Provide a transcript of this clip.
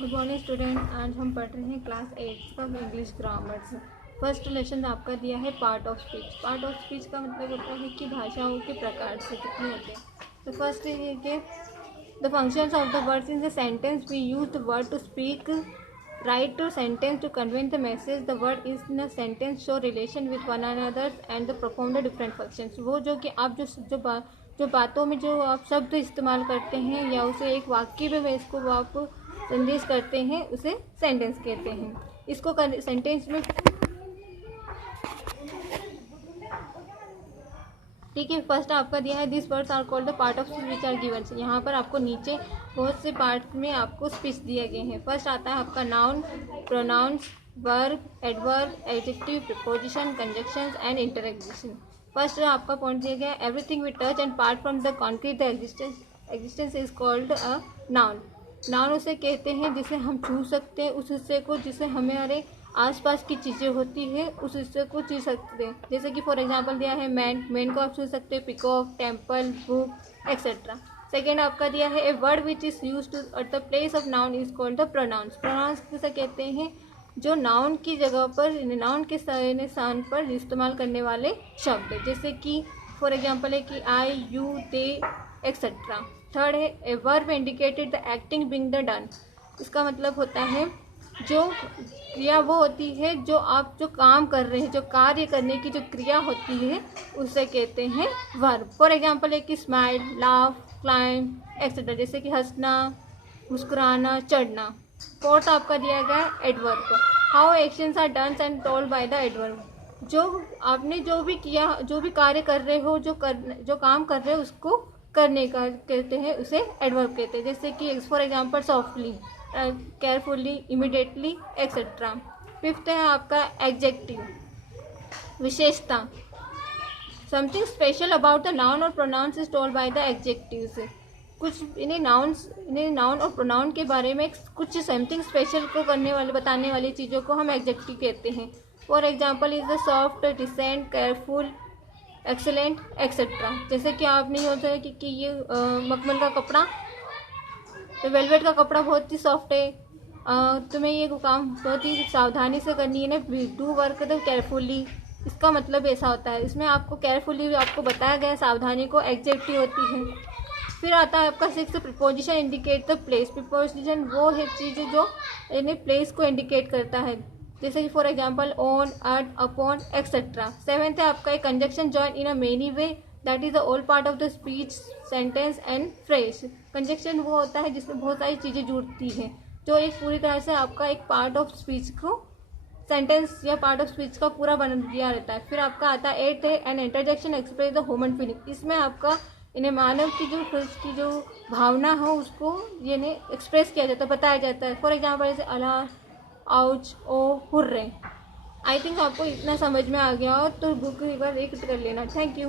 Good morning student. आज हम पढ़ रहे हैं क्लास 8 का इंग्लिश ग्रामर से। फर्स्ट लेसन आपका दिया है part of speech. Part of speech का मतलब होता है कि भाषाओं के प्रकार से कितने होते हैं। तो फर्स्ट है कि the functions of the words in the sentence we use the word to speak write to sentence to convey the message the word is in a sentence show relation with one another and the perform the different functions. वो जो कि आप जो बातों में जो आप शब्द इस्तेमाल करते हैं या उसे एक वाक्य में इसको आप संदेश करते हैं उसे सेंटेंस कहते हैं। इसको सेंटेंस में ठीक है। फर्स्ट आपका दिया है this words are called the part of speech which are given. यहाँ पर आपको नीचे बहुत से पार्ट में आपको स्पीच दिए गए हैं। फर्स्ट आता है आपका noun, pronouns, verb, adverb, adjective, preposition, conjunctions and interjection. First आपका पॉइंट दिया गया everything we touch and part from the concrete the existence is called a noun. Noun उसे कहते हैं जिसे हम छू सकते हैं, उस हिस्से को जिसे हमारे आसपास की चीज़ें होती है उस हिस्से को छू सकते हैं। जैसे कि फॉर एग्जांपल दिया है मैन को आप छू सकते हैं, peacock, temple, book etcetera. Second आपका दिया है a word which is use to at the place of noun is called the pronouns. Pronouns किसे कहते हैं? जो नाउन की जगह पर, नाउन के स्थान पर इस्तेमाल करने वाले शब्द। जैसे कि फॉर एग्जांपल है कि आई, यू, दे एक्सेट्रा। थर्ड है a verb indicated the acting being the done. इसका मतलब होता है जो क्रिया वो होती है जो आप जो काम कर रहे हैं, जो कार्य करने की जो क्रिया होती है उसे कहते हैं वर्ब। फॉर एग्जांपल है कि स्माइल, लाफ, क्लाइंब एक्सेट्रा। जैसे कि हंसना, मुस्कुराना, चढ़ना। फोर्थ आपका दिया गया adverb. How actions are done and told by the adverb. जो आपने जो भी किया, जो भी कार्य कर रहे हो, जो काम कर रहे हो उसको करने का कहते हैं, उसे एडवर्ब कहते हैं। जैसे कि for example softly, carefully, immediately etcetera. Fifth है आपका एडजेक्टिव, विशेषता। Something special about the noun और pronouns is told by the adjectives. कुछ इन्हें नाउन और प्रोनाउन के बारे में कुछ समथिंग स्पेशल को करने वाले, बताने वाली चीज़ों को हम एडजेक्टिव कहते हैं। For example is the soft, decent, careful, excellent etcetera. जैसे कि आपने सोचा है कि ये मखमल का कपड़ा, तो वेलवेट का कपड़ा बहुत ही सॉफ्ट है, तुम्हें ये काम बहुत ही सावधानी से करनी है ना, डू वर्क द केयरफुली। इसका मतलब ऐसा होता है। इसमें आपको केयरफुली आपको बताया गया सावधानी को एडजेक्टिव होती है। फिर आता है आपका six preposition indicate the place. Preposition वो है चीज़ जो इन्हें प्लेस को इंडिकेट करता है। जैसे कि for example on, at, upon etcetera. Seventh है आपका एक conjunction join in a many way that is the all part of the speech, sentence and phrase. Conjunction वो होता है जिसमें बहुत सारी चीज़ें जुड़ती हैं, जो एक पूरी तरह से आपका एक पार्ट ऑफ स्पीच को, सेंटेंस या पार्ट ऑफ स्पीच का पूरा बन दिया रहता है। फिर आपका आता है एट है an interjection express the human feeling. इसमें आपका इन्हें मानव की जो भावना हो उसको ये एक्सप्रेस किया जाता है, बताया जाता है। फॉर एग्जाम्पल जैसे alas, ouch, oh, hurray. I think आपको इतना समझ में आ गया हो तो बुक एक बार रीड कर लेना। Thank you.